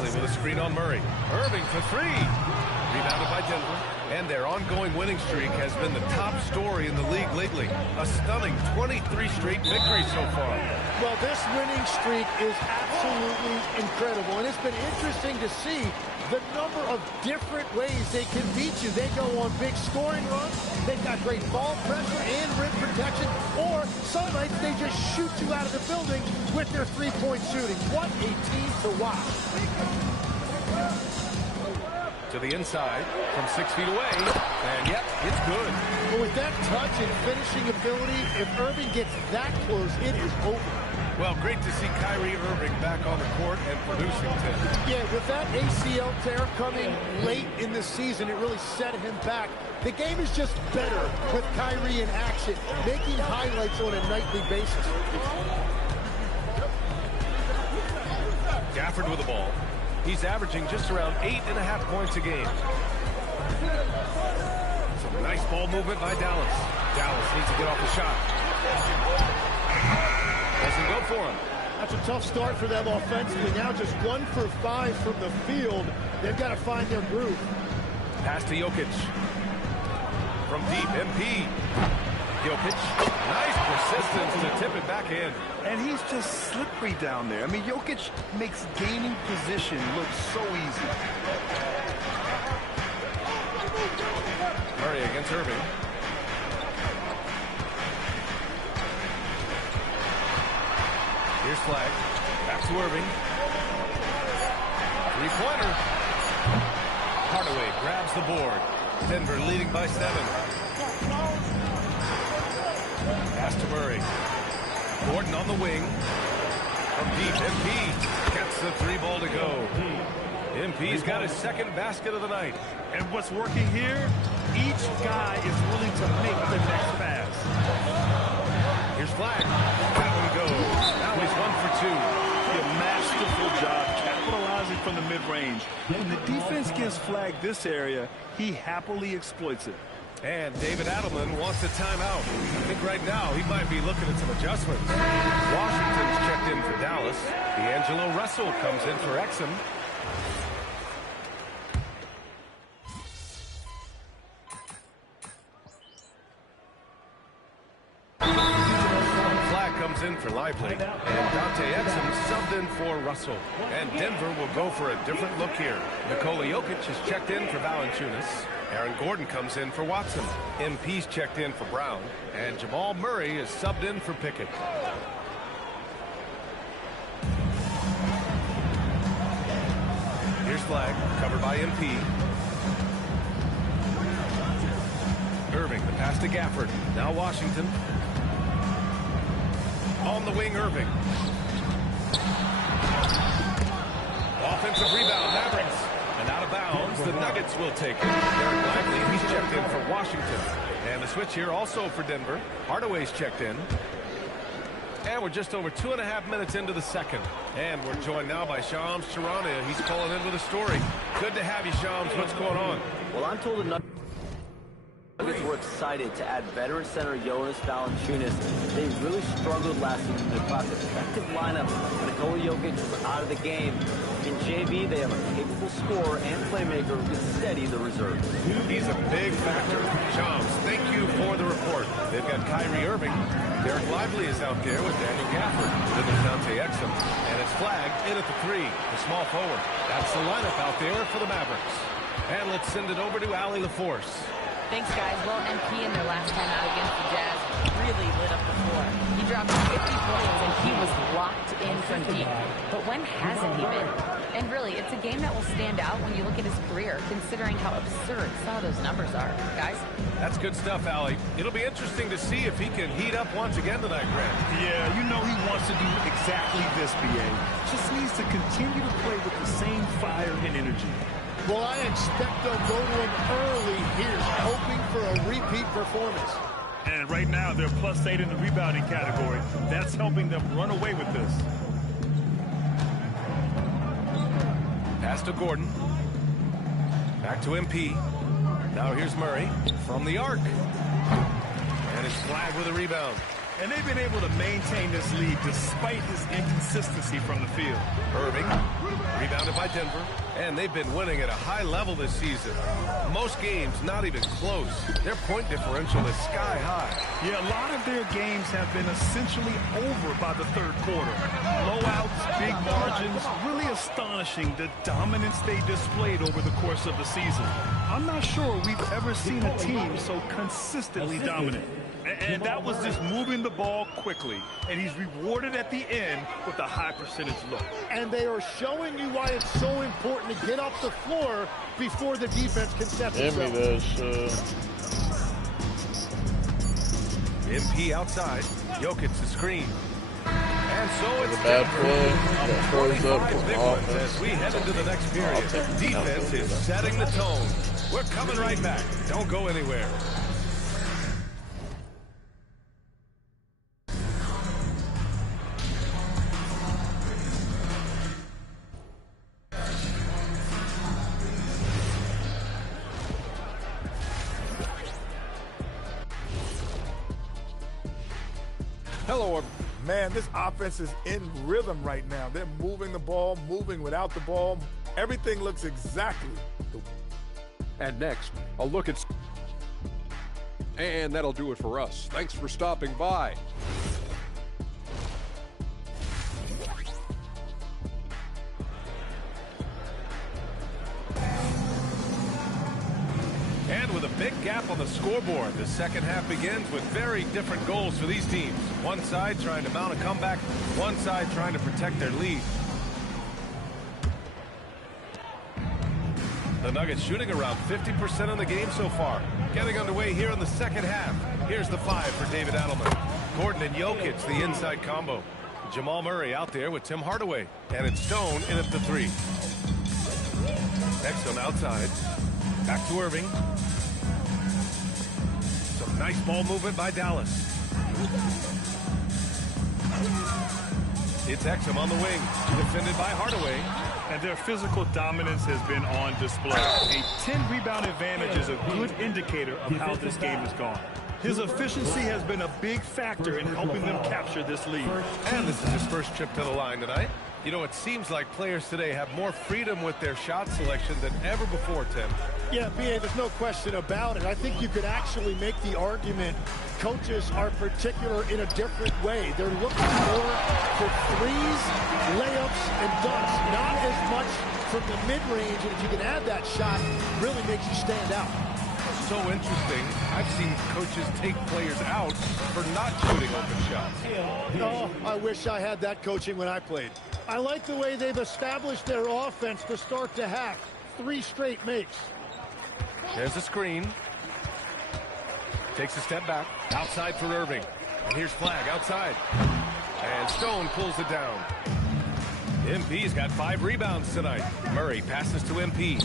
Wisely with a screen on Murray. Irving for three. Rebounded by Denver. And their ongoing winning streak has been the top story in the league lately. A stunning 23 straight victories so far. Well, this winning streak is absolutely incredible. And it's been interesting to see the number of different ways they can beat you. They go on big scoring runs. They've got great ball pressure and rim protection. Or some nights they just shoot you out of the building with their three-point shooting. What a team to watch. To the inside from 6 feet away. And yep, it's good. But with that touch and finishing ability, if Irving gets that close, it is over. Well, great to see Kyrie Irving back on the court and producing, Tim. Yeah, with that ACL tear coming late in the season, it really set him back. The game is just better with Kyrie in action, making highlights on a nightly basis. Gafford with the ball. He's averaging just around 8.5 points a game. Some nice ball movement by Dallas. Dallas needs to get off the shot. Doesn't go for him. That's a tough start for them offensively. Now just 1 for 5 from the field. They've got to find their groove. Pass to Jokic. From deep, MP. Jokic. Nice persistence to tip it back in. And he's just slippery down there. I mean, Jokic makes gaining position look so easy. Murray against Irving. Here's Flag. Back to Irving. Three-pointer. Hardaway grabs the board. Denver leading by 7. Pass to Murray. Gordon on the wing. From deep, MP gets the 3-ball to go. MP's got his second basket of the night. And what's working here, each guy is willing to make the next pass. Here's Flag. That one goes. Now he's 1 for 2. A masterful job capitalizing from the mid-range. When the defense gives Flag this area, he happily exploits it. And David Adelman wants a timeout. I think right now he might be looking at some adjustments. Washington's checked in for Dallas. D'Angelo Russell comes in for Exum. Flag comes in for Lively. And Dante Exum subbed in for Russell. And Denver will go for a different look here. Nikola Jokic is checked in for Valanciunas. Aaron Gordon comes in for Watson. MP's checked in for Brown. And Jamal Murray is subbed in for Pickett. Here's Flag, covered by MP. Irving, the pass to Gafford. Now Washington. On the wing, Irving. Offensive rebound, Mavericks. And out of bounds, the Nuggets will take it. Derek Lively, he's checked in for Washington. And the switch here also for Denver. Hardaway's checked in. And we're just over 2.5 minutes into the second. And we're joined now by Shams Charania. He's calling in with a story. Good to have you, Shams. What's going on? Well, I'm told the Nuggets were excited to add veteran center Jonas Valanciunas. They really struggled last season to find an effective lineup when Nikola Jokic was out of the game. In JV, they have a capable scorer and playmaker who can steady the reserves. He's a big factor. Shams, thank you for the report. They've got Kyrie Irving. Derek Lively is out there with Daniel Gafford. Then there's Dante Exum. And it's Flag in at the 3, the small forward. That's the lineup out there for the Mavericks. And let's send it over to Allie LaForce. Thanks, guys. Well, MP in their last time out against the Jazz really lit up the floor. He dropped 50 points, and he was locked in from deep. But when hasn't he been? And really, it's a game that will stand out when you look at his career, considering how absurd some of those numbers are. Guys? That's good stuff, Allie. It'll be interesting to see if he can heat up once again tonight, Grant. Yeah, you know he wants to do exactly this, BA. Just needs to continue to play with the same fire and energy. Well, I expect they'll go to him early here, hoping for a repeat performance. And right now, they're +8 in the rebounding category. That's helping them run away with this. Pass to Gordon. Back to MP. Now here's Murray from the arc. And it's Flag with a rebound. And they've been able to maintain this lead despite his inconsistency from the field. Irving. Rebounded by by Denver, and they've been winning at a high level this season. Most games not even close. Their point differential is sky high. Yeah, a lot of their games have been essentially over by the third quarter. Blowouts, big margins, really astonishing the dominance they displayed over the course of the season. I'm not sure we've ever seen a team so consistently dominant. And that was just moving the ball quickly. And he's rewarded at the end with a high percentage look. And they are showing you why it's so important to get off the floor before the defense can set themselves. MP outside. Jokic the screen. And so it's bad Denver. play. 25 big ones as we head into the next period. Defense is setting the tone. We're coming right back. Don't go anywhere. Hello, man, this offense is in rhythm right now. They're moving the ball, moving without the ball. Everything looks exactly the. And next, a look at. And that'll do it for us. Thanks for stopping by. And with a big gap on the scoreboard, the second half begins with very different goals for these teams. One side trying to mount a comeback, one side trying to protect their lead. The Nuggets shooting around 50% in the game so far. Getting underway here in the second half. Here's the 5 for David Adelman. Gordon and Jokic, the inside combo. Jamal Murray out there with Tim Hardaway. And it's Stone in at the 3. Exum outside. Back to Irving. Some nice ball movement by Dallas. It's Exum on the wing. Defended by Hardaway. And their physical dominance has been on display. A 10-rebound advantage is a good indicator of how this game has gone. His efficiency has been a big factor in helping them capture this lead. And this is his first trip to the line tonight. You know, it seems like players today have more freedom with their shot selection than ever before, Tim. Yeah, B.A., there's no question about it. I think you could actually make the argument coaches are particular in a different way. They're looking more for threes, layups, and dunks, not as much from the mid-range. And if you can add that shot, really makes you stand out. So interesting. I've seen coaches take players out for not shooting open shots. Oh, I wish I had that coaching when I played. I like the way they've established their offense to start to hack. 3 straight makes. There's a screen. Takes a step back. Outside for Irving. And here's Flag outside. And Stone pulls it down. MP's got 5 rebounds tonight. Murray passes to MP.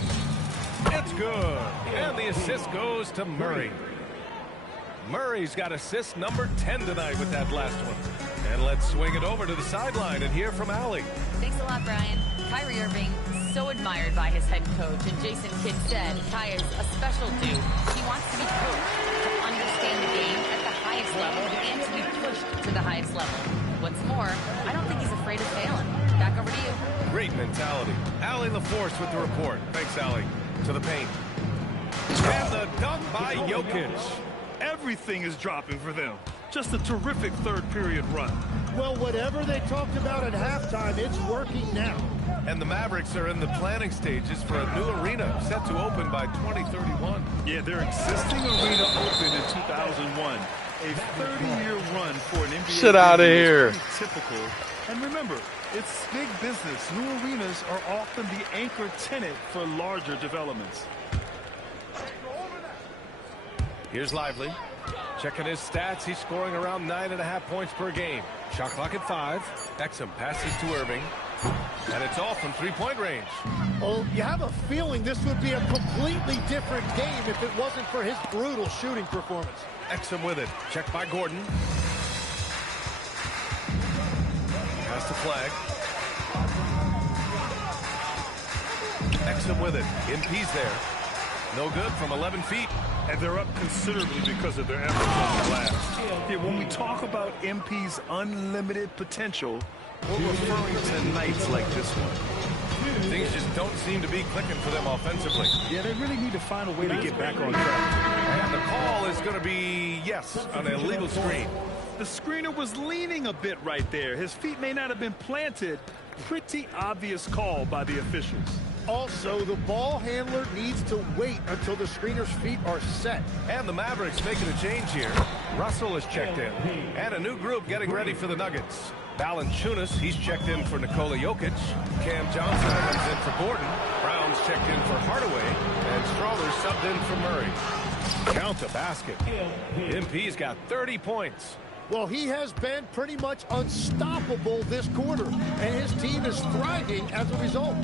It's good. And the assist goes to Murray. Murray's got assist number 10 tonight with that last one. And let's swing it over to the sideline and hear from Allie. Thanks a lot, Brian. Kyrie Irving, so admired by his head coach. And Jason Kidd said Kai is a special dude. He wants to be coached to understand the game at the highest level and to be pushed to the highest level. What's more, I don't think he's afraid of failing. Back over to you. Great mentality. Allie LaForce with the report. Thanks, Allie. To the paint. And the dunk by Jokic. Everything is dropping for them. Just a terrific third-period run. Well, whatever they talked about at halftime, it's working now. And the Mavericks are in the planning stages for a new arena set to open by 2031. Yeah, their existing arena opened in 2001. A 30-year run for an NBA. Shit out of here. Typical. And remember, it's big business. New arenas are often the anchor tenant for larger developments. Here's Lively. Checking his stats. He's scoring around 9.5 points per game. Shot clock at 5. Exum passes to Irving. And it's all from three-point range. Oh, you have a feeling this would be a completely different game if it wasn't for his brutal shooting performance. Exum with it. Checked by Gordon. Pass to Flag. Exum with it. MP's there. No good from 11 feet. And they're up considerably because of their efforts on the glass. Yeah, when we talk about MP's unlimited potential, we're referring to nights like this one. Things just don't seem to be clicking for them offensively. Yeah, they really need to find a way to get back on track. And the call is going to be, yes, an illegal screen. The screener was leaning a bit right there. His feet may not have been planted. Pretty obvious call by the officials. Also, the ball handler needs to wait until the screener's feet are set. And the Mavericks making a change here. Russell is checked in. And a new group getting ready for the Nuggets. Valanciunas, he's checked in for Nikola Jokic. Cam Johnson comes in for Gordon. Brown's checked in for Hardaway. And Schroeder subbed in for Murray. Count the basket. MP's got 30 points. Well, he has been pretty much unstoppable this quarter, and his team is thriving as a result.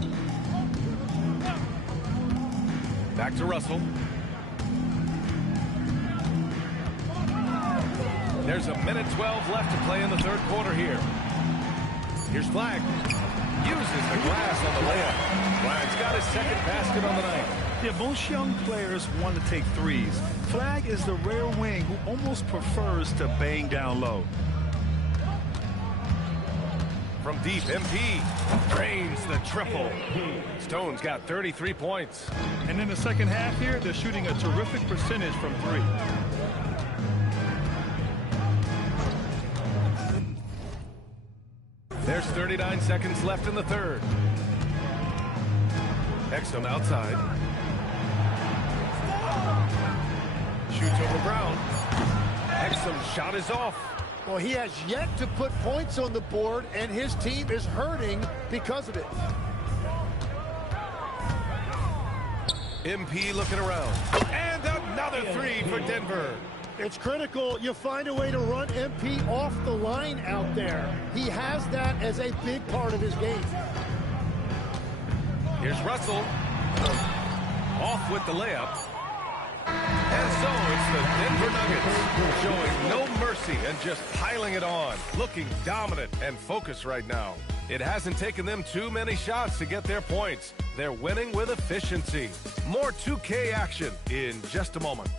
Back to Russell. There's a minute 12 left to play in the third quarter here. Here's Flagg. Uses the glass on the layup. Flagg's got his second basket on the night. Yeah, most young players want to take threes. Flagg is the rare wing who almost prefers to bang down low. From deep, MP drains the triple. Stone's got 33 points. And in the second half here, they're shooting a terrific percentage from three. There's 39 seconds left in the third. Exum outside. Shoots over Brown. Exum's shot is off. Well, he has yet to put points on the board, and his team is hurting because of it. MP looking around. And another three for Denver. It's critical you find a way to run MP off the line out there. He has that as a big part of his game. Here's Russell. Off with the layup. And so it's the Denver Nuggets showing no mercy and just piling it on. Looking dominant and focused right now. It hasn't taken them too many shots to get their points. They're winning with efficiency. More 2K action in just a moment.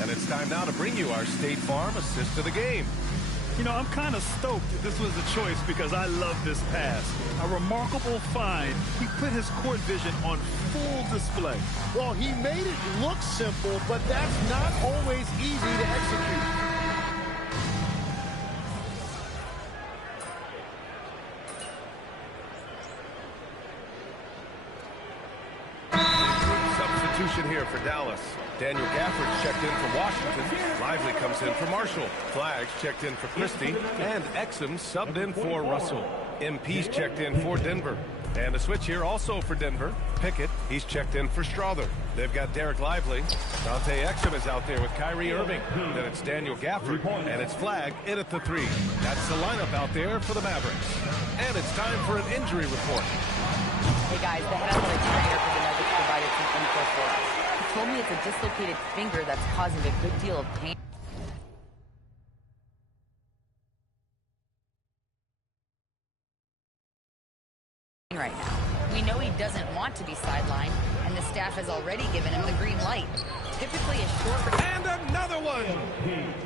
And it's time now to bring you our State Farm assist of the game. You know, I'm kind of stoked this was the choice because I love this pass. A remarkable find. He put his court vision on full display. Well, he made it look simple, but that's not always easy to execute. Substitution here for Dallas. Daniel Gafford's checked in for Washington. Lively comes in for Marshall. Flagg's checked in for Christie. And Exum subbed in for Russell. MP's checked in for Denver. And a switch here also for Denver. Pickett, he's checked in for Strother. They've got Derek Lively. Dante Exum is out there with Kyrie Irving. Then it's Daniel Gafford. And it's Flagg in at the three. That's the lineup out there for the Mavericks. And it's time for an injury report. Hey guys, the head athletic trainer for the Nuggets provided some info for us. He told me it's a dislocated finger that's causing a good deal of pain right now. We know he doesn't want to be sidelined, and the staff has already given him the green light. Typically a short... And another one!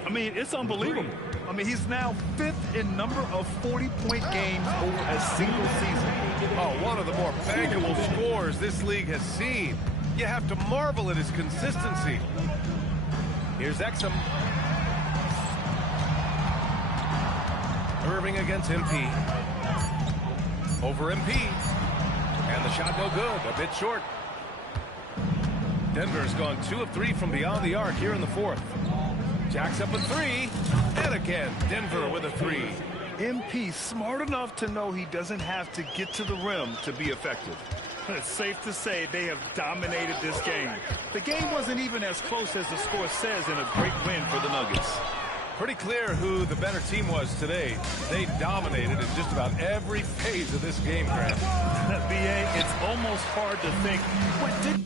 I mean, it's unbelievable. I mean, he's now 5th in number of 40-point games over a single season. Oh, one of the more bankable scores this league has seen. You have to marvel at his consistency. Here's Exum. Irving against MP. Over MP. And the shot no good, a bit short. Denver's gone 2 of 3 from beyond the arc here in the fourth. Jacks up a three. And again, Denver with a three. MP smart enough to know he doesn't have to get to the rim to be effective. It's safe to say they have dominated this game. The game wasn't even as close as the score says in a great win for the Nuggets. Pretty clear who the better team was today. They dominated in just about every phase of this game, Grant. BA, it's almost hard to think what didn't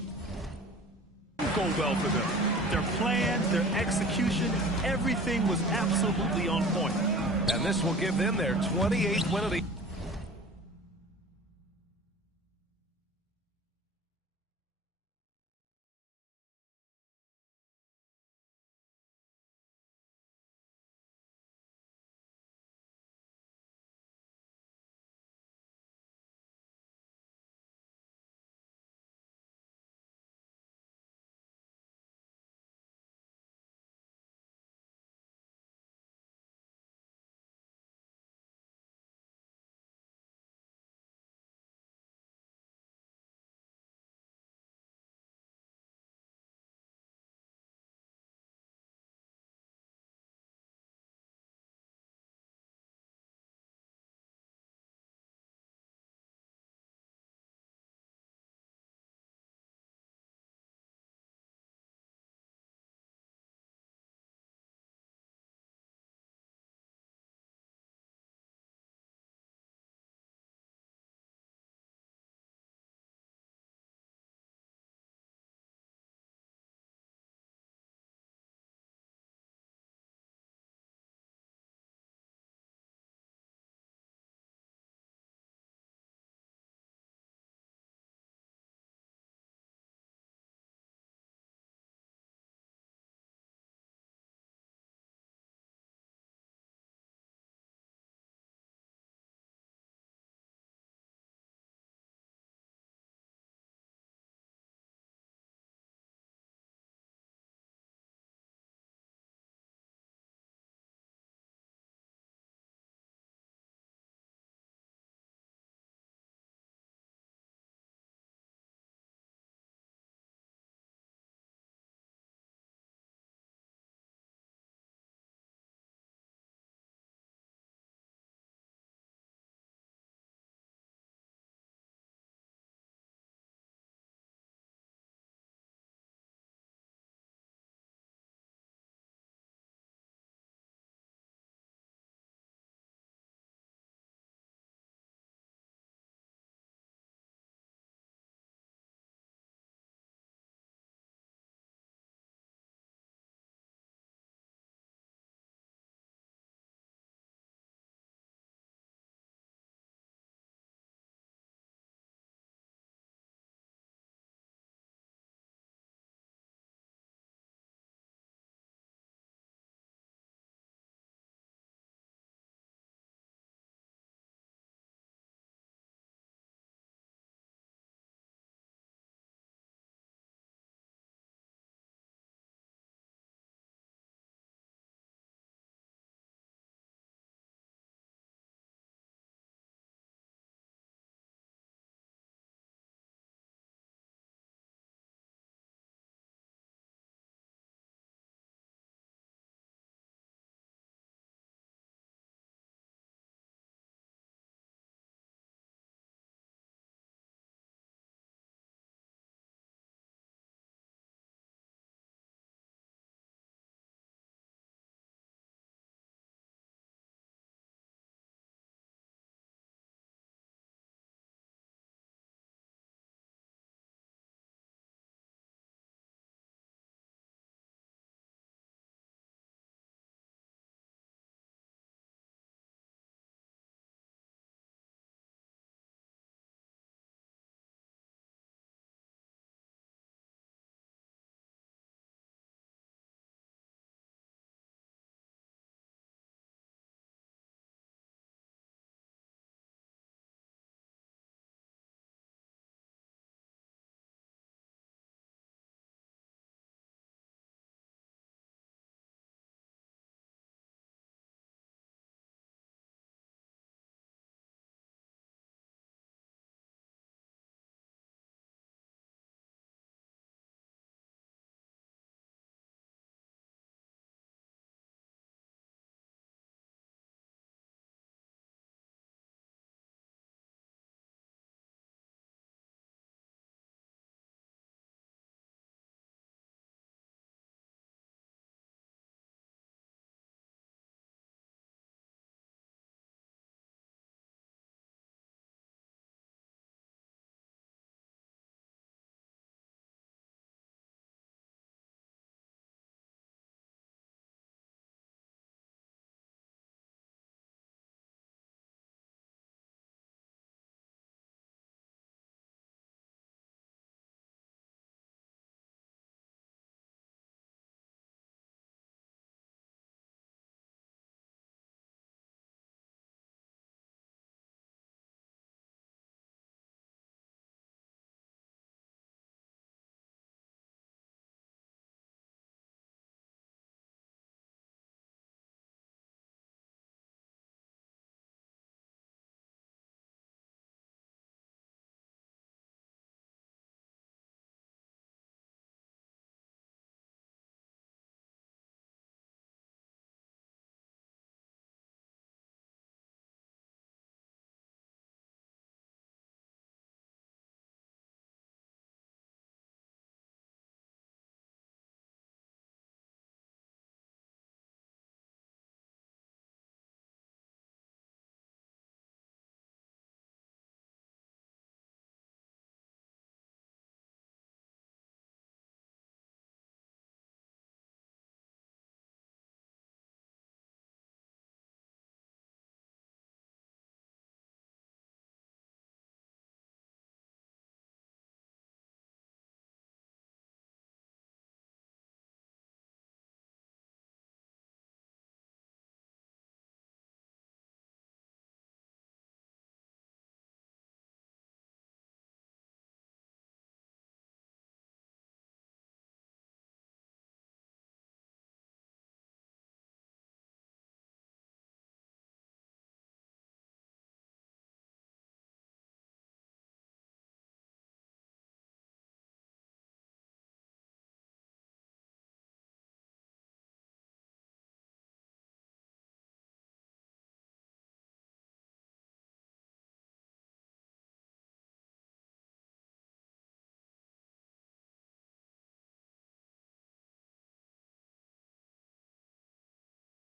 go well for them. Their plan, their execution, everything was absolutely on point. And this will give them their 28th win of the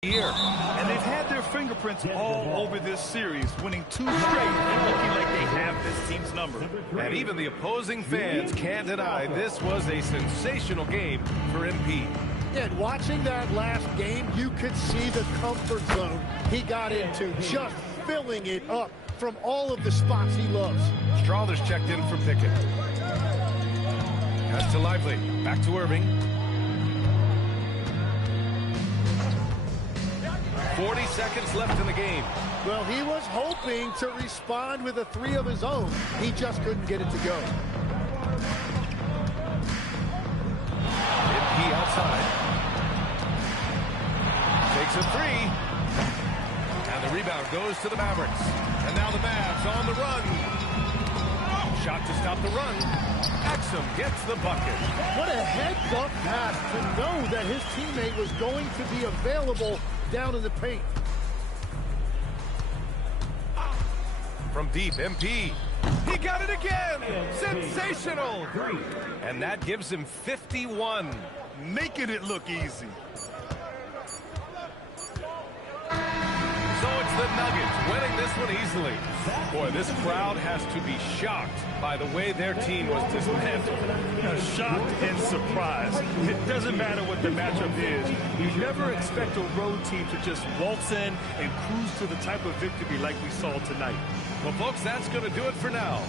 here. And they've had their fingerprints all over this series, winning 2 straight and looking like they have this team's number. And even the opposing fans can't deny this was a sensational game for MP. Yeah, and watching that last game, you could see the comfort zone he got into, just filling it up from all of the spots he loves. Strawler's checked in for Pickett. Pass to Lively. Back to Irving. 40 seconds left in the game. Well, he was hoping to respond with a 3 of his own. He just couldn't get it to go. MP outside. Takes a 3. And the rebound goes to the Mavericks. And now the Mavs on the run. Shot to stop the run. Exum gets the bucket. What a heads-up pass to know that his teammate was going to be available down in the paint. From deep, MP. He got it again. Sensational. And that gives him 51. Making it look easy. So it's the Nuggets winning this one easily. Boy, this crowd has to be shocked by the way their team was dismantled. Shocked and surprised. It doesn't matter what the matchup is. You never expect a road team to just waltz in and cruise to the type of victory like we saw tonight. Well, folks, that's going to do it for now.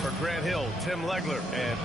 For Grant Hill, Tim Legler, and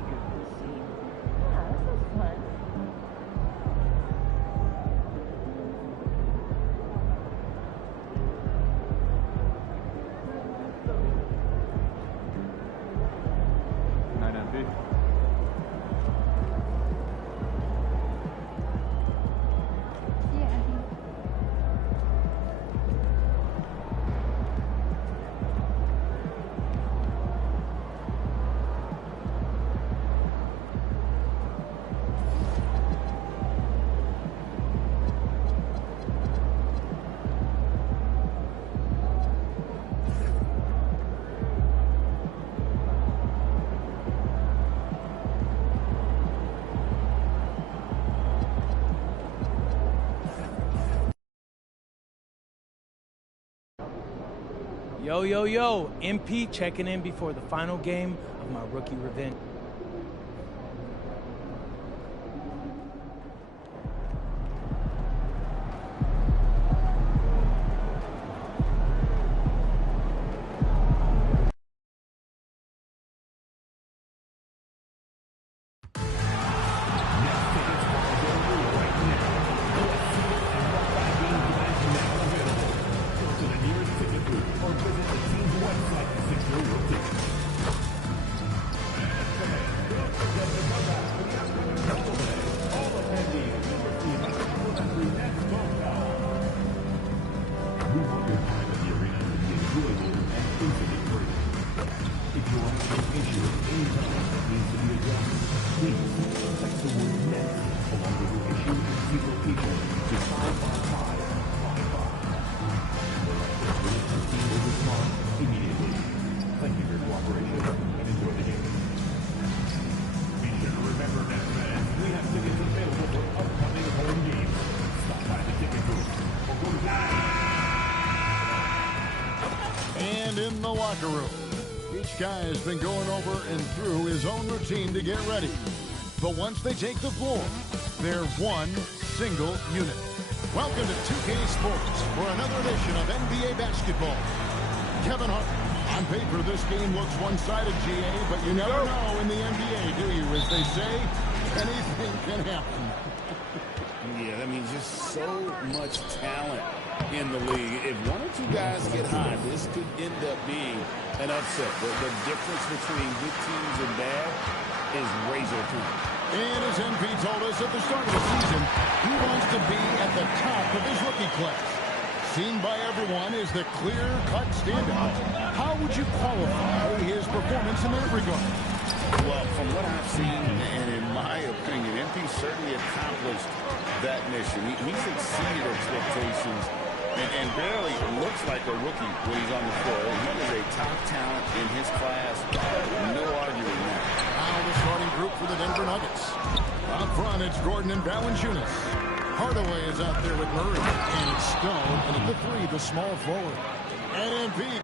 party group this scene. Yeah, this is fun. Yo, yo, yo, MP checking in before the final game of my rookie revenge. In the locker room, each guy has been going over and through his own routine to get ready. But once they take the floor, they're one single unit. Welcome to 2K Sports for another edition of NBA basketball. Kevin Hart. On paper, this game looks one-sided, GA, but you never know in the NBA, do you? As they say, anything can happen. Yeah, that means just so much talent in the league. If one or two guys get hot, this could end up being an upset. The difference between good teams and bad is razor thin. And as MP told us at the start of the season, he wants to be at the top of his rookie class. Seen by everyone as the clear-cut standout. How would you qualify his performance in that regard? Well, from what I've seen, and in my opinion, MP certainly accomplished that mission. He's exceeded expectations and barely looks like a rookie when he's on the floor. He is a top talent in his class. No arguing that. Now the starting group for the Denver Nuggets. Up front, it's Gordon and Valanciunas. Hardaway is out there with Murray, and it's Stone, and at the three, the small forward. And MP.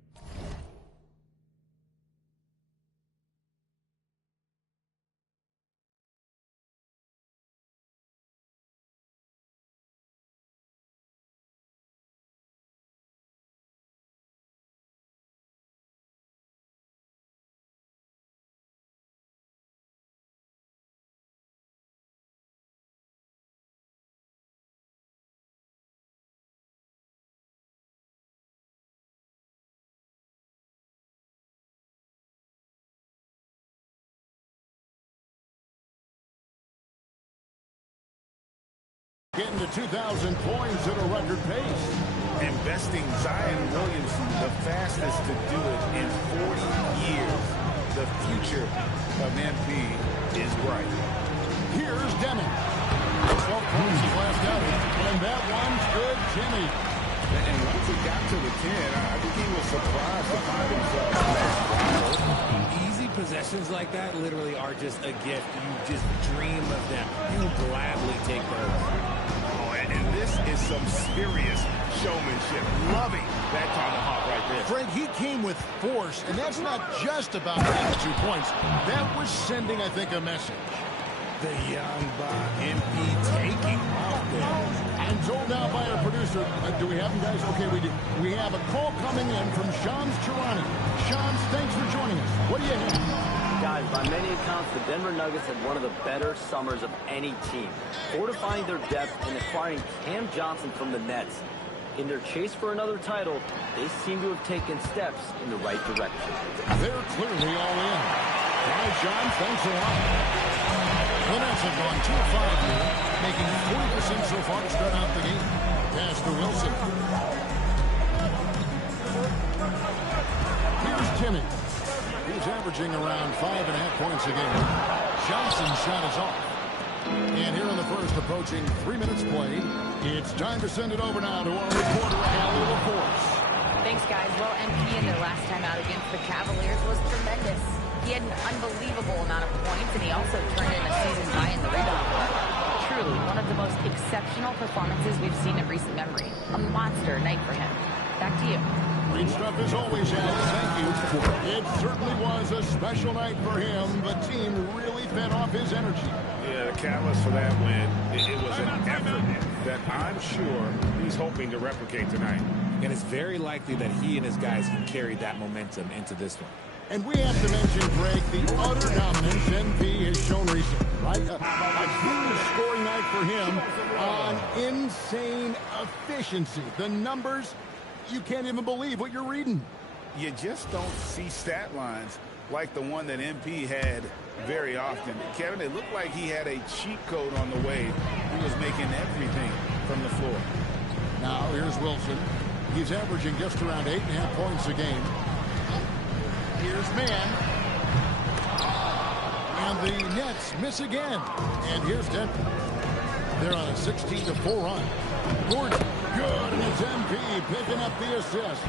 Getting to 2,000 points at a record pace. Investing Zion Williamson, the fastest to do it in 40 years. The future of MP is bright. Here's Deming. 12 points his last outing. And that one's good, Jimmy. And once he got to the 10, I think he was surprised to find himself. Easy possessions like that literally are just a gift. You just dream of them. You gladly take those. And this is some serious showmanship. Loving that tomahawk right there. Frank, he came with force, and that's not just about getting 2 points. That was sending, I think, a message. The young buck, MP taking off there. I'm told now by our producer, do we have him, guys? Okay, we do. We have a call coming in from Shams Charania. Shams, thanks for joining us. What do you have? Guys, by many accounts, the Denver Nuggets had one of the better summers of any team, fortifying their depth and acquiring Cam Johnson from the Nets. In their chase for another title, they seem to have taken steps in the right direction. They're clearly all in. All right, John, thanks a lot. The Nets have gone 2 of 5 here, making 40% so far to start out the game. Pass to Wilson. Here's Timmy. He's averaging around 5.5 points a game. Johnson's shot is off. And here in the first, approaching 3 minutes played, it's time to send it over now to our reporter, Allie LaForce. Thanks, guys. Well, MP in their last time out against the Cavaliers was tremendous. He had an unbelievable amount of points, and he also turned in a season high in the rebound department. Truly, one of the most exceptional performances we've seen in recent memory. A monster night for him. Back to you. Great stuff as always, Allie. Thank you. It certainly was a special night for him. The team really fed off his energy. Yeah, the catalyst for that win, it was an effort that I'm sure he's hoping to replicate tonight. And it's very likely that he and his guys can carry that momentum into this one. And we have to mention, Greg, the utter dominance MP has shown recently, right? A huge scoring night for him on insane efficiency. The numbers, you can't even believe what you're reading. You just don't see stat lines like the one that MP had very often. Kevin, it looked like he had a cheat code on the way. He was making everything from the floor. Now, here's Wilson. He's averaging just around 8.5 points a game. Here's Mann. And the Nets miss again. And here's Denver. They're on a 16-4 run. Gordon, good, and it's MP picking up the assist.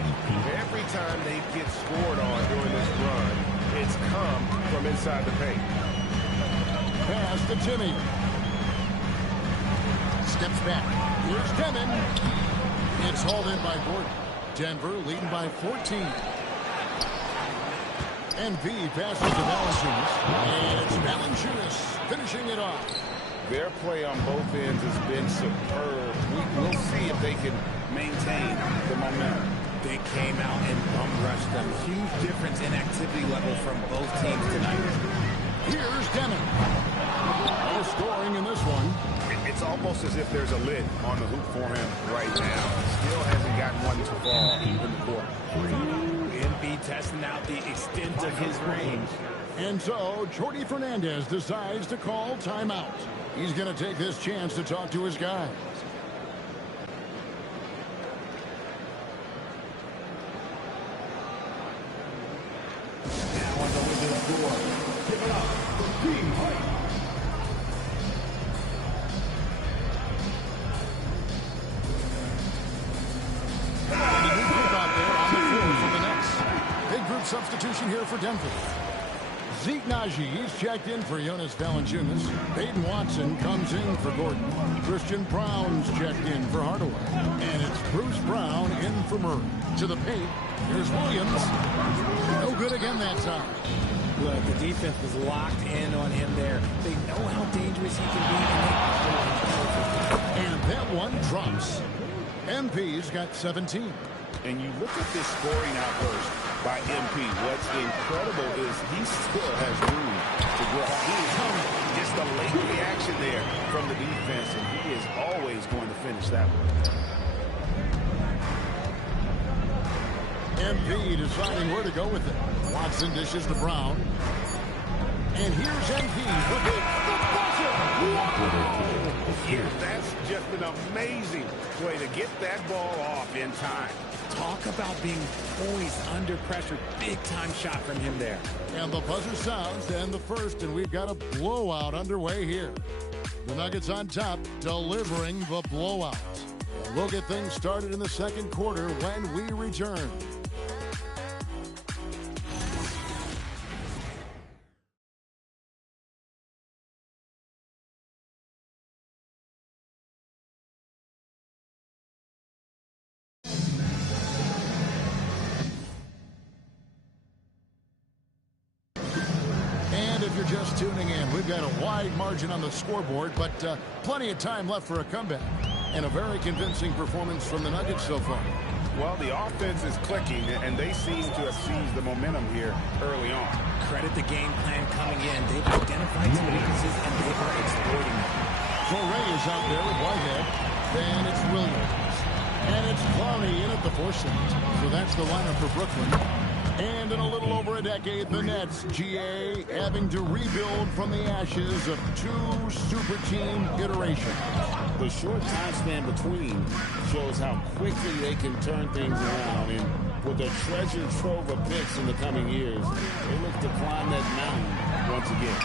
Every time they get scored on during this run, it's come from inside the paint. Pass to Timmy. Steps back. Here's Demon. It's hauled in by Gordon. Denver leading by 14. MP passes to Valanciunas. And it's Valanciunas finishing it off. Their play on both ends has been superb. We'll see if they can maintain the momentum. They came out and bum rushed them. Huge difference in activity level from both teams tonight. Here's Demon. No scoring in this one. It's almost as if there's a lid on the hoop for him right now. Still hasn't gotten one to fall in the court. MP testing out the extent of his range. And so, Jordi Fernandez decides to call timeout. He's going to take this chance to talk to his guys. Now on the window score. Give it up for Team Height. And a new group out there on the floor for the Nets. Big group substitution here for Denver. Zeke Naji, he's checked in for Jonas Valanciunas. Peyton Watson comes in for Gordon. Christian Brown's checked in for Hardaway. And it's Bruce Brown in for Murray. To the paint, here's Williams. No good again that time. Look, the defense was locked in on him there. They know how dangerous he can be. And that one drops. MP's got 17. And you look at this scoring outburst by MP. What's incredible is he still has room to grow. He is coming. Just a late reaction there from the defense, and he is always going to finish that one. MP deciding where to go with it. Watson dishes to Brown. And here's MP with the buzzer. Wow! Here, that's just an amazing way to get that ball off in time. Talk about being poised under pressure. Big time shot from him there. And the buzzer sounds to end the first, and we've got a blowout underway here. The Nuggets on top, delivering the blowout. And we'll get things started in the second quarter when we return. Just tuning in, we've got a wide margin on the scoreboard, but plenty of time left for a comeback. And a very convincing performance from the Nuggets so far. Well, the offense is clicking, and they seem to have seized the momentum here early on. credit the game plan coming in. They've identified some weaknesses, and they are exploiting them. Torrey is out there with Whitehead. Then it's Williams. And it's Clowney in at the 4 slot. So that's the lineup for Brooklyn. And in a little over a decade, the Nets, GA, having to rebuild from the ashes of 2 super team iterations. The short time span between shows how quickly they can turn things around. And with a treasure trove of picks in the coming years, they look to climb that mountain once again.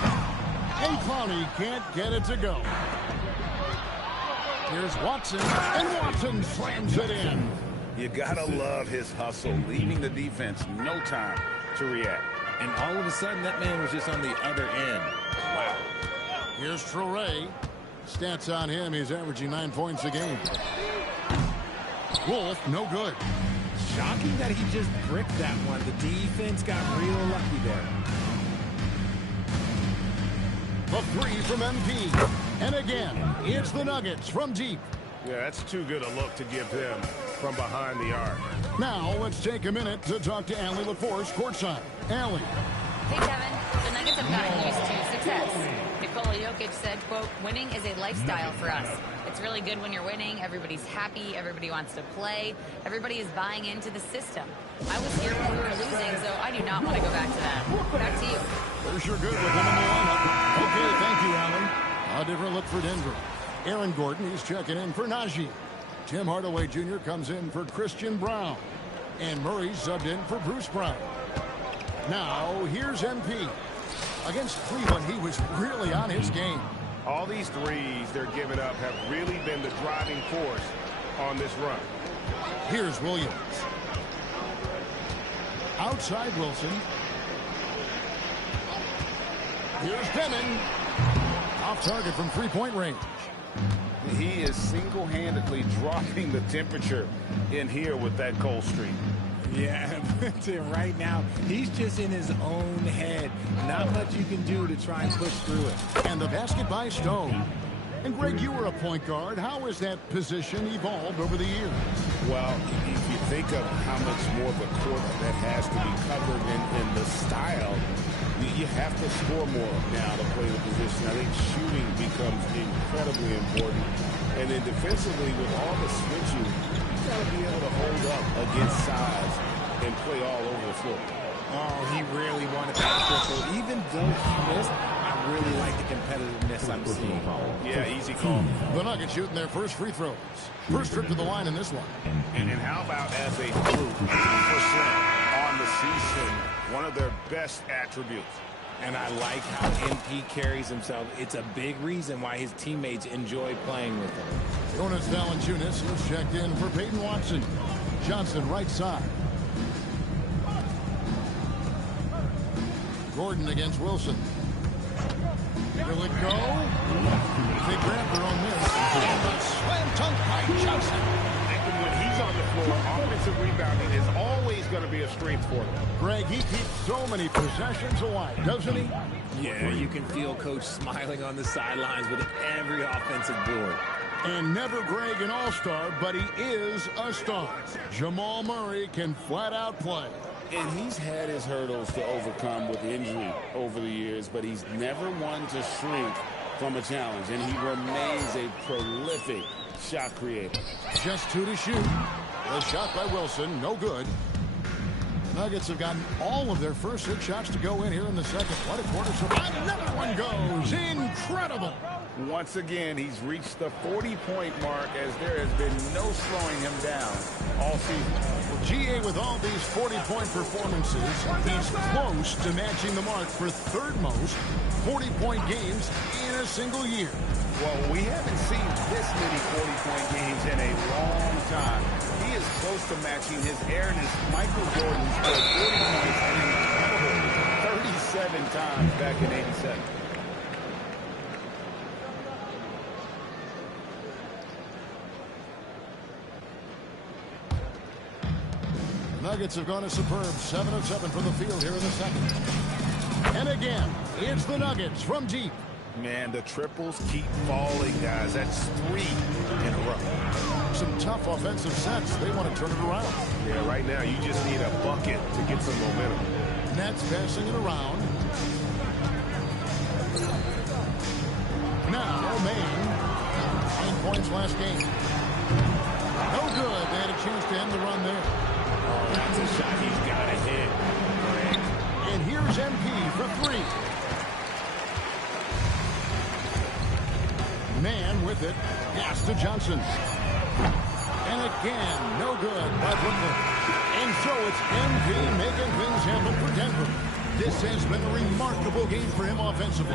And Clowney can't get it to go. Here's Watson, and Watson slams it in. You gotta love his hustle, leaving the defense no time to react. And all of a sudden, that man was just on the other end. Wow. Here's Torrey. Stats on him, he's averaging 9 points a game. Wolf, no good. Shocking that he just bricked that one. The defense got real lucky there. The 3 from MP. And again, it's the Nuggets from deep. Yeah, that's too good a look to give them from behind the arc. Now, let's take a minute to talk to Allie LaForce courtside. Allie. Hey, Kevin. The Nuggets have gotten used to success. Nikola Jokic said, quote, winning is a lifestyle for us. It's really good when you're winning. Everybody's happy. Everybody wants to play. Everybody is buying into the system. I was here when we were losing, so I do not want to go back to that. Back to you. They're sure good with him in the lineup. Okay, thank you, Allie. A different look for Denver. Aaron Gordon, he's checking in for Najee. Tim Hardaway Jr. comes in for Christian Brown. And Murray subbed in for Bruce Brown. Now, here's MP. Against Cleveland, he was really on his game. All these threes they're giving up have really been the driving force on this run. Here's Williams. Outside Wilson. Here's Demon. Off target from 3-point range. He is single-handedly dropping the temperature in here with that cold streak. Yeah, Tim, right now, he's just in his own head. Not much you can do to try and push through it. And the basket by Stone. And Greg, you were a point guard. How has that position evolved over the years? Well, if you think of how much more of a court that has to be covered in the style, you have to score more now to play the position. I think shooting becomes incredibly important. And then defensively, with all the switching, you got to be able to hold up against size and play all over the floor. Oh, he really wanted that triple. Even though he missed, I really like the competitiveness I'm seeing. Yeah, easy call. The Nuggets shooting their first free throws. First trip to the line in this one. And how about as a group, 80% on the season, one of their best attributes. And I like how MP carries himself. It's a big reason why his teammates enjoy playing with him. Jonas Valanciunas is checked in for Peyton Watson. Johnson right side. Gordon against Wilson. Will it go? They grab their own miss. And the slam dunk by Johnson. And when he's on the floor, offensive rebounding is always going to be a strength for them. Greg, he keeps so many possessions alive, doesn't he? Yeah, you can feel Coach smiling on the sidelines with every offensive board. And never Greg an all-star, but he is a star. Jamal Murray can flat out play. And he's had his hurdles to overcome with injury over the years, but he's never one to shrink from a challenge, and he remains a prolific shot creator. Just 2 to shoot. The shot by Wilson, no good. Nuggets have gotten all of their first 6 shots to go in here in the second. What a quarter. So another one goes. Incredible. Once again, he's reached the 40-point mark as there has been no slowing him down all season. GA with all these 40-point performances, he's close to matching the mark for third most 40-point games in a single year. Well, we haven't seen this many 40-point games in a long time. He is close to matching his airness. Michael Jordan scored 40 points an incredible 37 times back in '87. Nuggets have gone a superb 7 of 7 from the field here in the second. And again, it's the Nuggets from deep. Man, the triples keep falling, guys. That's 3 in a row. Some tough offensive sets. They want to turn it around. Yeah, right now you just need a bucket to get some momentum. Nets passing it around. Maine. 9 points last game. No good. They had a chance to end the run there. Oh, that's a shot he's got to hit. And here's MP for 3. Man with it. Pass to Johnson. And again, no good by Brooklyn. And so it's MP making things happen for Denver. This has been a remarkable game for him offensively.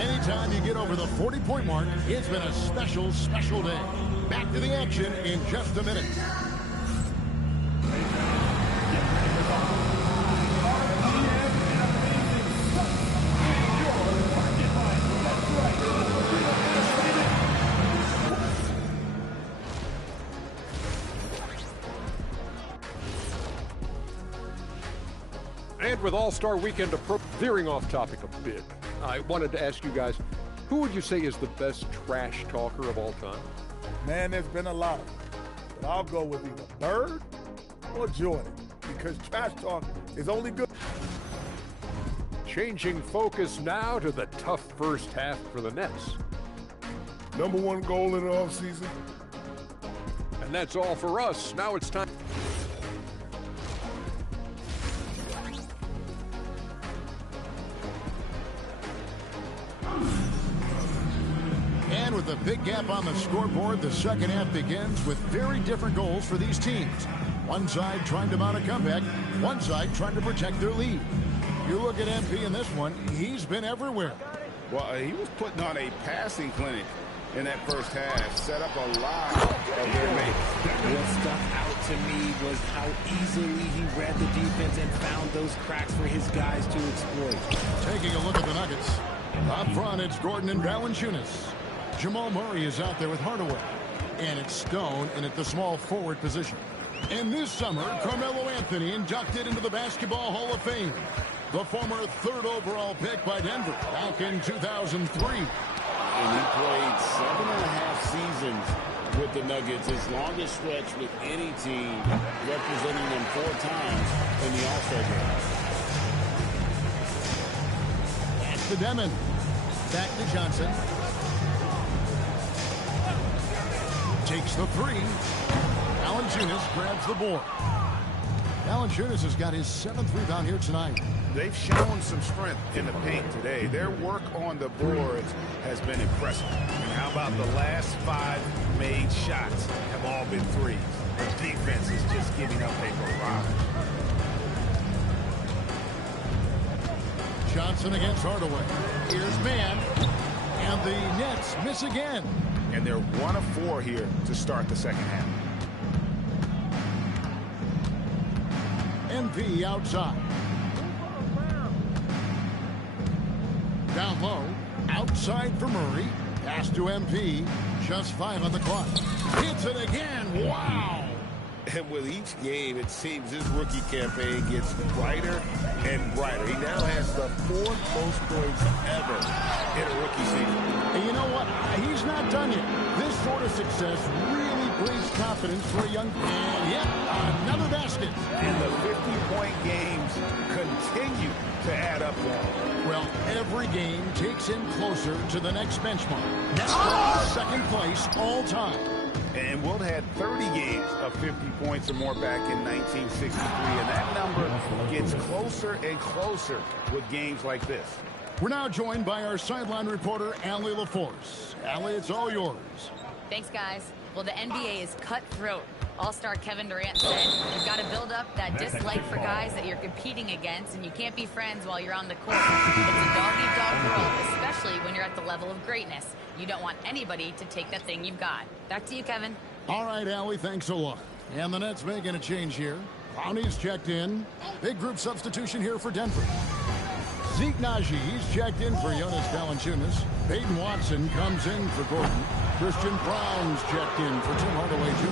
Anytime you get over the 40-point mark, it's been a special, special day. Back to the action in just a minute. And with All-Star Weekend veering off topic a bit, I wanted to ask you guys, who would you say is the best trash talker of all time? Man, there's been a lot. But I'll go with either Bird or Jordan, because trash talk is only good. Changing focus now to the tough first half for the Nets. #1 goal in the offseason. And that's all for us. Now it's time. And with a big gap on the scoreboard, the second half begins with very different goals for these teams. One side trying to mount a comeback, one side trying to protect their lead. You look at MP in this one, he's been everywhere. Well, he was putting on a passing clinic in that first half, set up a lot of their mates. What stuck out to me was how easily he read the defense and found those cracks for his guys to exploit. Taking a look at the Nuggets. Up front, it's Gordon and Valanciunas. Jamal Murray is out there with Hardaway. And it's Stone in at the small forward position. And this summer, Carmelo Anthony inducted into the Basketball Hall of Fame. The former 3rd overall pick by Denver back in 2003. And he played 7.5 seasons with the Nuggets, his longest stretch with any team, representing them 4 times in the All-Star game. That's to Demon. Back to Johnson. Takes the 3. Valanciunas grabs the board. Valanciunas has got his 7th rebound here tonight. They've shown some strength in the paint today. Their work on the boards has been impressive. And how about the last 5 made shots have all been threes? The defense is just giving up a barrage. Johnson against Hardaway. Here's Man. And the Nets miss again. And they're 1 of 4 here to start the second half. MP outside. Down low. Outside for Murray. Pass to MP. Just 5 on the clock. Hits it again. Wow. And with each game, it seems his rookie campaign gets brighter and brighter. He now has the 4th most points ever in a rookie season. And you know what? He's not done yet. This sort of success really breeds confidence for a young man. Yep, another basket. And the 50-point games continue to add up now. Well, every game takes him closer to the next benchmark. That's second place all time. And Wilt had 30 games of 50 points or more back in 1963, and that number gets closer and closer with games like this. We're now joined by our sideline reporter, Allie LaForce. Allie, it's all yours. Thanks, guys. Well, the NBA is cutthroat. All-star Kevin Durant said, you've got to build up that dislike for guys that you're competing against, and you can't be friends while you're on the court. It's a dog-eat-dog world, especially when you're at the level of greatness. You don't want anybody to take that thing you've got. Back to you, Kevin. All right, Allie, thanks a lot. And the Nets making a change here. Brownie's checked in. Big group substitution here for Denver. Zeke Naji, he's checked in for Jonas Valanciunas. Peyton Watson comes in for Gordon. Christian Brown's checked in for Tim Hardaway Jr.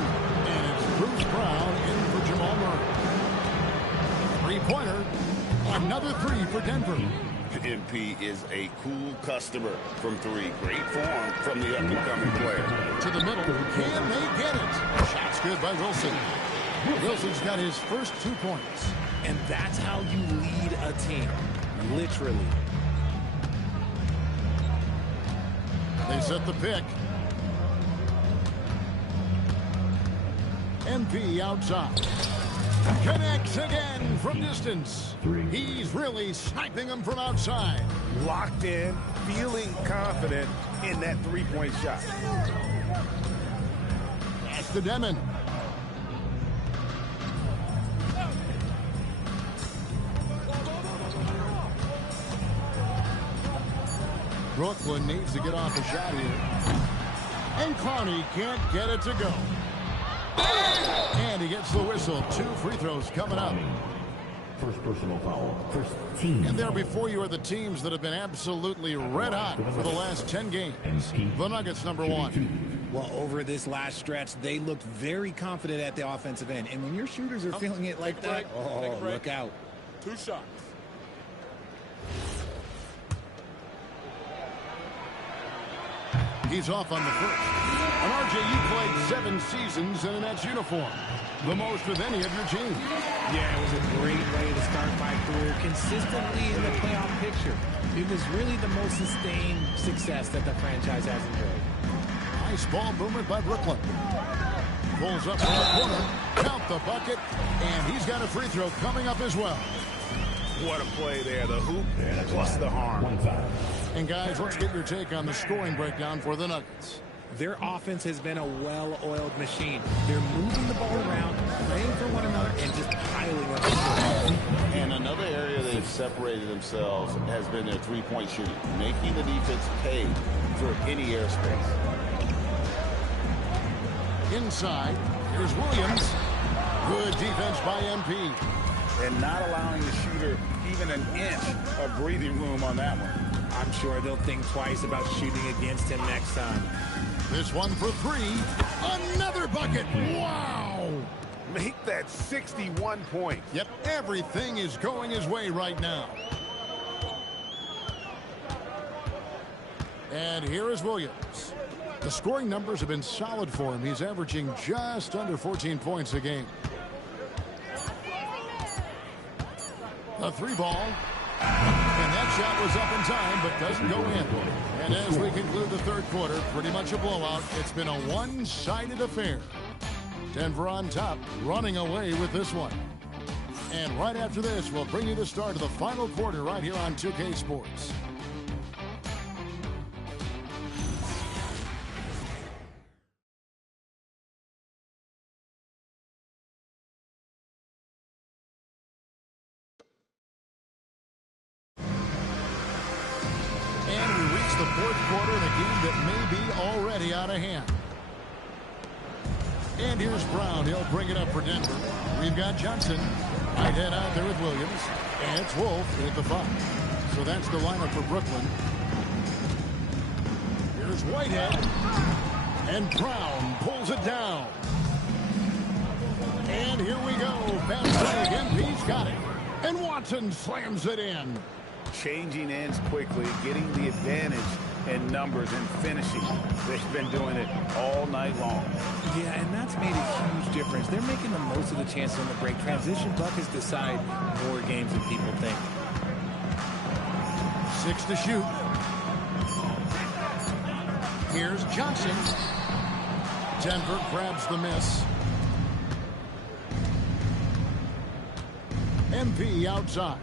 And it's Bruce Brown in for Jamal Murray. Three-pointer. Another 3 for Denver. MP is a cool customer from 3. Great form from the up-and-coming player. To the middle. Can they get it? Shot's good by Wilson. Wilson's got his first 2 points. And that's how you lead a team. Literally. They set the pick. MP outside. Connects again from distance. He's really sniping them from outside. Locked in, feeling confident in that three-point shot. That's the Demon. Brooklyn needs to get off a shot here. And Clowney can't get it to go. And he gets the whistle. 2 free throws coming up. First personal foul. First team. And there before you are the teams that have been absolutely red hot for the last 10 games. The Nuggets, number 1. Well, over this last stretch, they looked very confident at the offensive end. And when your shooters are feeling it like that, oh, look out. 2 shots. He's off on the first. And RJ, you played 7 seasons in a Nets uniform. The most with any of your teams. Yeah, it was a great way to start my career consistently in the playoff picture. It was really the most sustained success that the franchise has enjoyed. Nice ball movement by Brooklyn. Pulls up from the corner. Count the bucket. And he's got a free throw coming up as well. What a play there. The hoop plus the harm. And guys, let's get your take on the scoring breakdown for the Nuggets. Their offense has been a well-oiled machine. They're moving the ball around, playing for one another, and just piling up. And another area they've separated themselves has been their three-point shooting, making the defense pay for any airspace. Inside, here's Williams. Good defense by MP. And not allowing the shooter even an inch of breathing room on that one. I'm sure they'll think twice about shooting against him next time. This one for 3. Another bucket. Wow. Make that 61 points. Yep, everything is going his way right now. And here is Williams. The scoring numbers have been solid for him. He's averaging just under 14 points a game. A 3 ball. And that shot was up in time, but doesn't go in. And as we conclude the third quarter, pretty much a blowout. It's been a one-sided affair. Denver on top, running away with this one. And right after this, we'll bring you the start of the final quarter right here on 2K Sports. The fourth quarter in a game that may be already out of hand. And here's Brown. He'll bring it up for Denver. We've got Johnson. Whitehead out there with Williams. And it's Wolf at the 5. So that's the lineup for Brooklyn. Here's Whitehead. And Brown pulls it down. And here we go. Pass again. He's got it. And Watson slams it in. Changing ends quickly, getting the advantage in numbers and finishing. They've been doing it all night long. Yeah, and that's made a huge difference. They're making the most of the chances on the break. Transition buckets decide more games than people think. 6 to shoot. Here's Johnson. Denver grabs the miss. MP outside.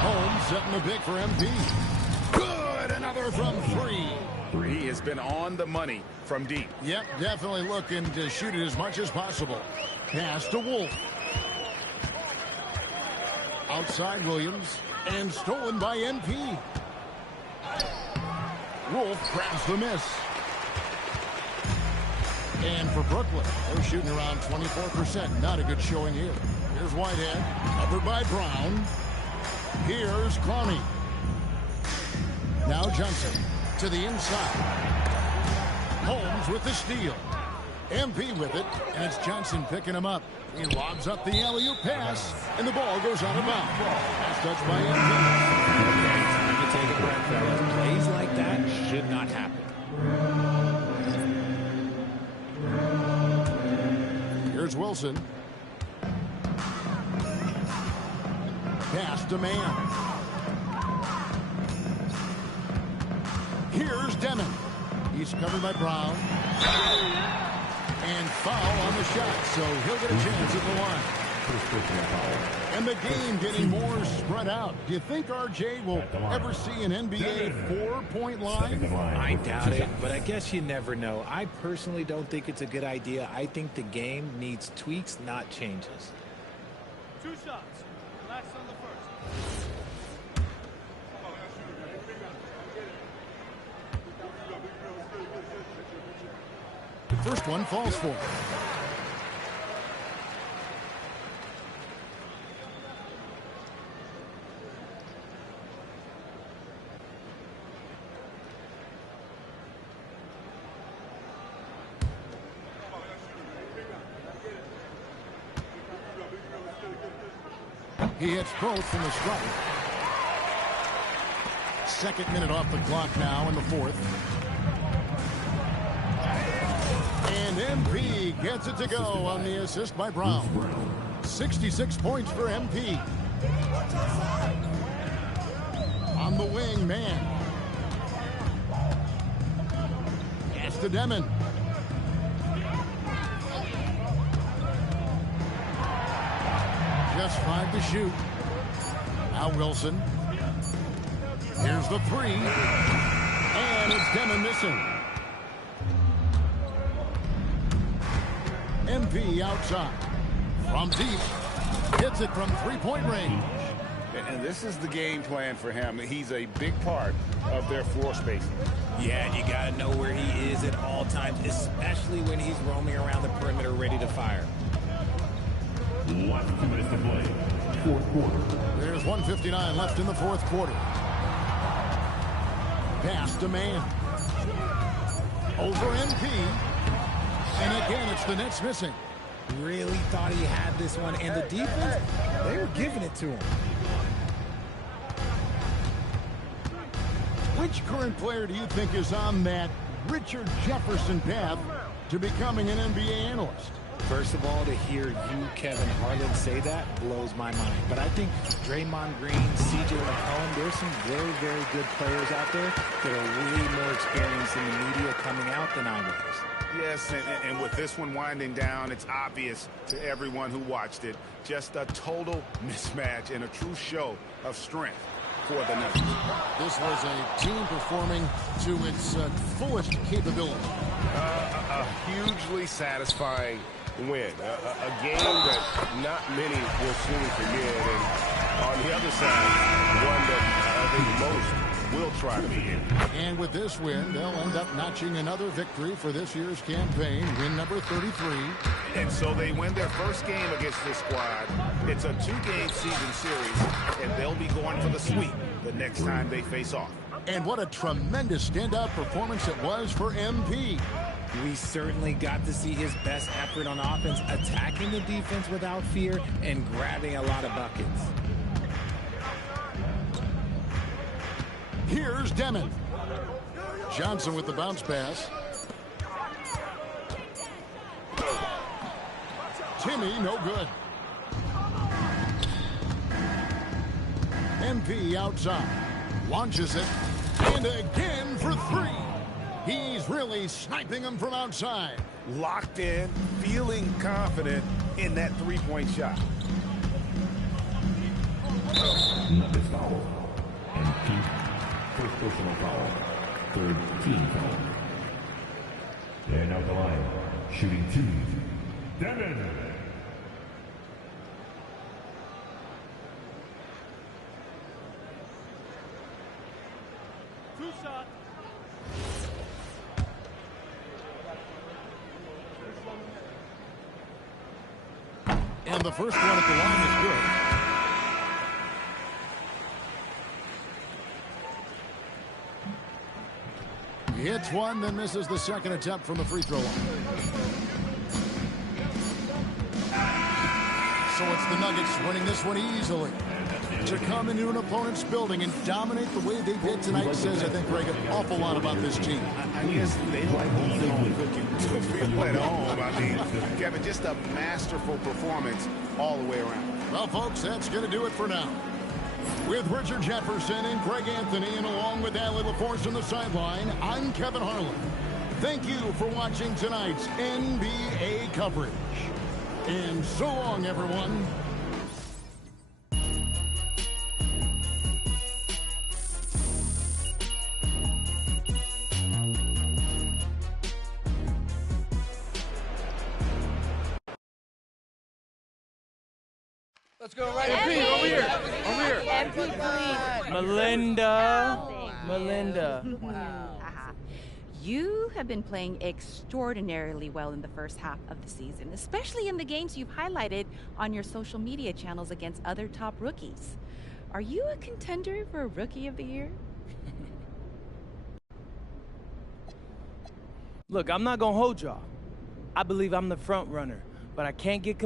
Holmes setting the pick for MP. Good, another from 3. He has been on the money from deep. Yep, definitely looking to shoot it as much as possible. Pass to Wolf. Outside Williams, and stolen by MP. Wolf grabs the miss. And for Brooklyn, they're shooting around 24%. Not a good showing here. Here's Whitehead, covered by Brown. Here's Clowney. Now Johnson to the inside. Holmes with the steal. MP with it, and it's Johnson picking him up. He lobs up the alley-oop pass, and the ball goes out of bounds. Pass touched by MP. Okay, time to take a breath, fellas. Plays like that should not happen. Here's Wilson. Pass to man. Here's Demon. He's covered by Brown. And foul on the shot, so he'll get a chance at the line. And the game getting more spread out. Do you think RJ will ever see an NBA 4-point line? I doubt it, but I guess you never know. I personally don't think it's a good idea. I think the game needs tweaks, not changes. 2 shots. Relax on the first. The first one falls for him. He hits both from the strike. Second minute off the clock now in the fourth. And MP gets it to go on the assist by Brown. 66 points for MP. On the wing, man. Pass to Demon. Just 5 to shoot. Now Wilson. Here's the 3. And it's Demon missing. MP outside. From deep. Hits it from 3-point range. And this is the game plan for him. He's a big part of their floor spacing. Yeah, and you got to know where he is at all times, especially when he's roaming around the perimeter ready to fire. Last 2 minutes to play. Fourth quarter. There's 1:59 left in the fourth quarter. Pass to man. Over MP. And again, it's the Nets missing. Really thought he had this one. And the defense, they were giving it to him. Which current player do you think is on that Richard Jefferson path to becoming an NBA analyst? First of all, to hear you, Kevin Harlan, say that blows my mind. But I think Draymond Green, CJ McCollum, there's some very, very good players out there that are really more experienced in the media coming out than I was. Yes, and with this one winding down, it's obvious to everyone who watched it. Just a total mismatch and a true show of strength for the Nuggets. This was a team performing to its fullest capability. A hugely satisfying win. A game that not many will soon forget. And on the other side, one that I think most will try to forget. And with this win, they'll end up notching another victory for this year's campaign, win number 33. And so they win their first game against this squad. It's a 2-game season series, and they'll be going for the sweep the next time they face off. And what a tremendous standout performance it was for MP. We certainly got to see his best effort on offense, attacking the defense without fear and grabbing a lot of buckets. Here's Demon. Johnson with the bounce pass. Timmy, no good. MP outside. Launches it. And again for 3. He's really sniping them from outside. Locked in, feeling confident in that 3-point shot. Nuggets foul. And Pete, first personal foul. Third team foul. And out the line, shooting 2. Demon. Shot. And the first one at the line is good. He hits one, then misses the second attempt from the free throw line. So it's the Nuggets winning this one easily. To come into an opponent's building and dominate the way they did tonight says, I think, Greg, an awful lot about this team. I guess they like home cooking to feel at home. I mean, Kevin, just a masterful performance all the way around. Well, folks, that's going to do it for now. With Richard Jefferson and Greg Anthony, and along with Allie LaForce on the sideline, I'm Kevin Harlan. Thank you for watching tonight's NBA coverage. And so long, everyone. Let's go right MP, over here. Over here. MP, please. Melinda. You have been playing extraordinarily well in the first half of the season, especially in the games you've highlighted on your social media channels against other top rookies. Are you a contender for Rookie of the Year? Look, I'm not going to hold y'all. I believe I'm the front runner, but I can't get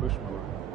Bushmower.